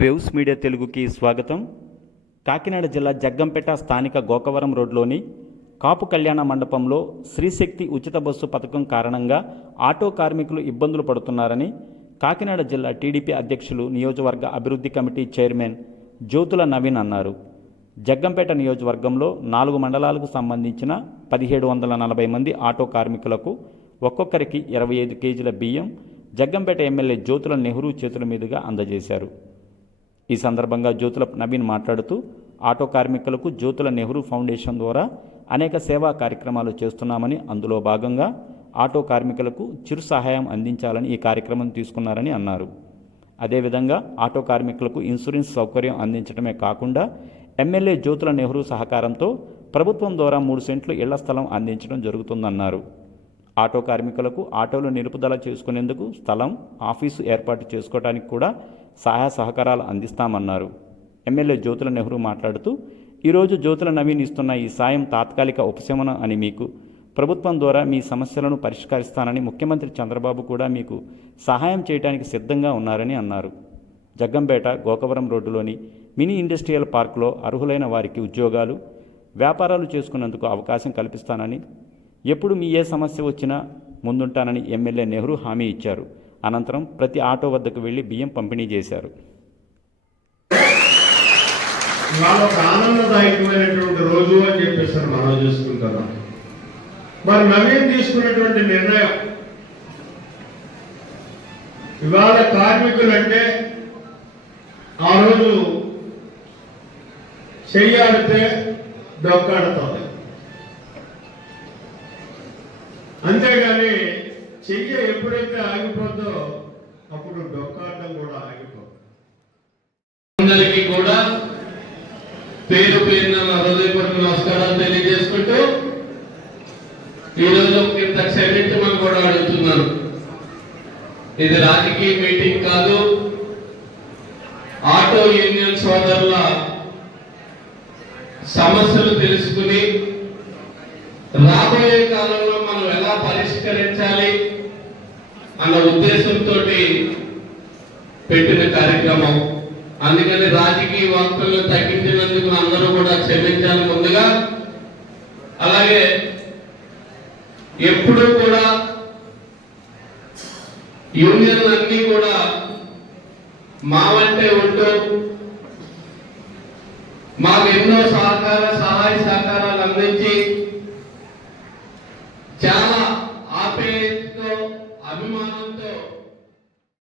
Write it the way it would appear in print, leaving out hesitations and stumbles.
Waves media తెలుగుకి స్వాగతం. కాకినాడ జిల్లా జగ్గంపేట స్థానిక గోకవరం రోడ్లోని కాపు కళ్యాణ మండపంలో శ్రీశక్తి ఉచిత బస్సు పథకం కారణంగా ఆటో కార్మికులు ఇబ్బందులు పడుతున్నారని కాకినాడ జిల్లా టీడీపీ అధ్యక్షులు, నియోజకవర్గ అభివృద్ధి కమిటీ చైర్మన్ జ్యోతుల నవీన్ అన్నారు. జగ్గంపేట నియోజకవర్గంలో 4 మండలాలకు సంబంధించిన 1740 మంది ఆటో కార్మికులకు ఒక్కొక్కరికి 25 కేజీల బియ్యం జగ్గంపేట ఎమ్మెల్యే జ్యోతుల నెహ్రూ చేతుల మీదుగా అందజేశారు. ఈ సందర్భంగా జ్యోతుల నవీన్ మాట్లాడుతూ, ఆటో కార్మికులకు జ్యోతుల నెహ్రూ ఫౌండేషన్ ద్వారా అనేక సేవా కార్యక్రమాలు చేస్తున్నామని, అందులో భాగంగా ఆటో కార్మికులకు చిరు సహాయం అందించాలని ఈ కార్యక్రమం తీసుకున్నారని అన్నారు. అదేవిధంగా ఆటో కార్మికులకు ఇన్సూరెన్స్ సౌకర్యం అందించడమే కాకుండా ఎమ్మెల్యే జ్యోతుల నెహ్రూ సహకారంతో ప్రభుత్వం ద్వారా 3 సెంట్లు ఇళ్ల స్థలం అందించడం జరుగుతుందన్నారు. ఆటో కార్మికులకు ఆటోలు నిలుపుదల చేసుకునేందుకు స్థలం, ఆఫీసు ఏర్పాటు చేసుకోవడానికి కూడా సహాయ సహకారాలు అందిస్తామన్నారు. ఎమ్మెల్యే జ్యోతుల నెహ్రూ మాట్లాడుతూ, ఈరోజు జ్యోతుల నవీన్ ఇస్తున్న ఈ సాయం తాత్కాలిక ఉపశమనం అని, మీకు ప్రభుత్వం ద్వారా మీ సమస్యలను పరిష్కరిస్తానని, ముఖ్యమంత్రి చంద్రబాబు కూడా మీకు సహాయం చేయడానికి సిద్ధంగా ఉన్నారని అన్నారు. జగ్గంపేట గోకవరం రోడ్డులోని మినీ ఇండస్ట్రియల్ పార్కులో అర్హులైన వారికి ఉద్యోగాలు, వ్యాపారాలు చేసుకునేందుకు అవకాశం కల్పిస్తానని, ఎప్పుడు మీ ఏ సమస్య వచ్చినా ముందుంటానని ఎమ్మెల్యే నెహ్రూ హామీ ఇచ్చారు. అనంతరం ప్రతి ఆటో వద్దకు వెళ్లి బియ్యం పంపిణీ చేశారు. ఆనందదాయకమైనటువంటి రోజు అని చెప్పేసి మనం చూసుకుంటున్నాం. మరి నవీన్ తీసుకున్నటువంటి నిర్ణయం, ఇవాళ కార్మికులంటే ఆ రోజు చెయ్యాడితే డొక్కాడుతుంది, అంతేగాని చెయ్యి ఎప్పుడైతే ఆగిపోద్దో అప్పుడు డొక్కాడడం కూడా ఆగిపోతుంది. అందరికీ కూడా పేరు పేరున హృదయపూర్వక నమస్కారాలు తెలియజేసుకుంటూ, ఈరోజు ఇంత క్షమించమని కూడా అడుగుతున్నాను. ఇది రాజకీయ మీటింగ్ కాదు. ఆటో యూనియన్ సోదరుల సమస్యలు తెలుసుకుని రాబోయే కాలంలో మనం ఎలా పరిష్కరించాలి అన్న ఉద్దేశంతో పెట్టిన కార్యక్రమం. అందుకని రాజకీయ వార్తలను తగ్గించినందుకు అందరూ కూడా క్షమించాలి ముందుగా. అలాగే ఎప్పుడూ కూడా యూనియన్లు అన్నీ కూడా మా వంటే ఉంటూ మాకు ఎన్నో సహాయ సహకారాలు అందించి